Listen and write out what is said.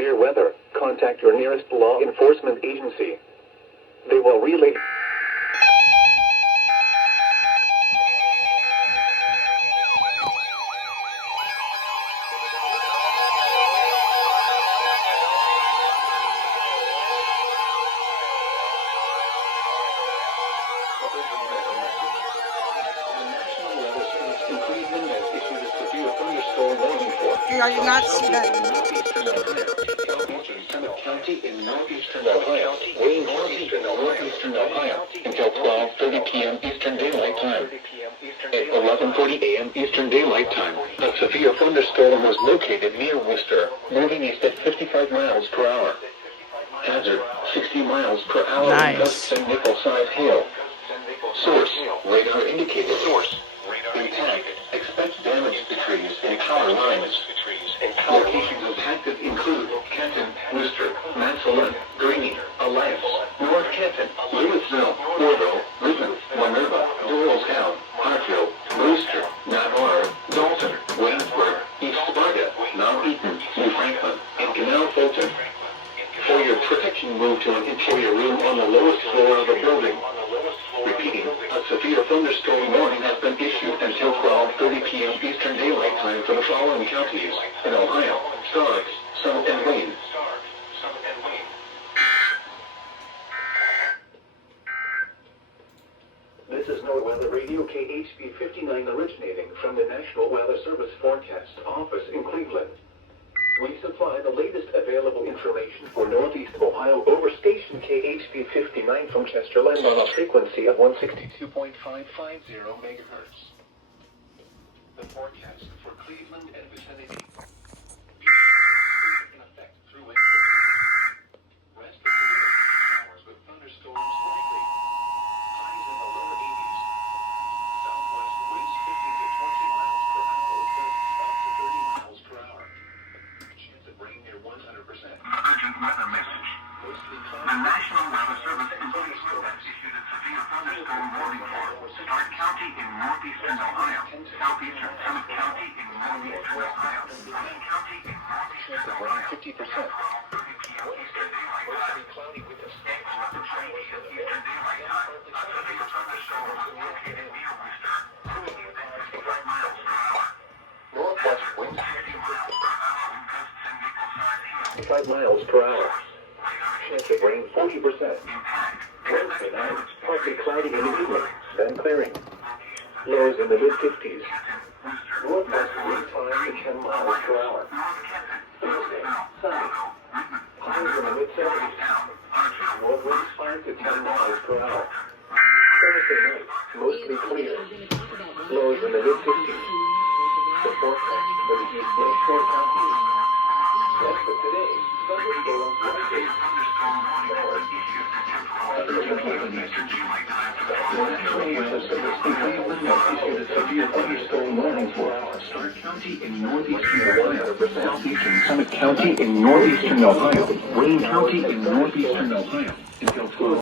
severe weather, contact your nearest law enforcement agency. They will relay. Are you not see that? County in northeastern Ohio, Wayne County in northeastern Ohio, until 12:30 p.m. Eastern Daylight Time. At 11:40 a.m. Eastern Daylight Time, a severe thunderstorm was located near Worcester, moving east at 55 miles per hour. Hazard, 60 miles per hour. Nice. Gusts and nickel-sized hail. Source, radar indicated. Source, impact, expect damage to trees and power lines. Locations impacted include Kenton, Worcester, Massillon, Greene, Alliance, North Kenton, Louisville, Orville, Richmond, Minerva, Doylestown, Hartfield, Brewster, Navarre, Dalton, Waynesburg, East Sparta, Mount Eaton, New Franklin, and Canal Fulton. For your protection, move to an interior room on the lowest floor of the building. Repeating, a severe thunderstorm warning has been issued until 12:30 p.m. Eastern Daylight Time for the following counties in Ohio: Starks, Summit, and Wayne. This is NOAA Weather Radio KHB59 originating from the National Weather Service Forecast Office in Cleveland. We supply the latest available information for Northeast Ohio over station KHB59 from Chesterland on a frequency of 162.550 megahertz. The forecast for Cleveland and vicinity in effect through Wednesday. Rest of today, showers with thunderstorms likely. Highs in the lower 80s. Southwest winds 50 to 20 miles per hour with gusts up to 30 miles per hour. Rain near 100%. Urgent weather message. The National Weather Service in Cleveland has issued a severe thunderstorm warning for Stark County in northeastern Ohio, southeastern Summit County in northeastern Ohio, Wayne County in northeastern Ohio. 50%. 30 p.m. Eastern Daylight Time. Cloudy with a 11:20 p.m. Eastern Daylight Time. A severe thunderstorm was located near Worcester, moving at 55 miles per hour. northwest winds 60 miles per hour with gusts and nickel-sized hail. 5 miles per hour. Chance of rain 40%. Wednesday night, partly cloudy in the evening, then clearing. Lows in the mid-50s. Northwest wind 5 to 10 miles per hour. Thursday, sunny. Highs in the mid-70s. North winds 5 to 10 miles per hour. Thursday night, mostly clear. Lows in the mid-50s. The forecast for the East Lakeshore counties. Rest of today, thunderstorms likely. Severe thunderstorm warning for Stark County in northeastern Ohio, southeastern Summit County in northeastern Ohio, Wayne County in northeastern Ohio, until 12.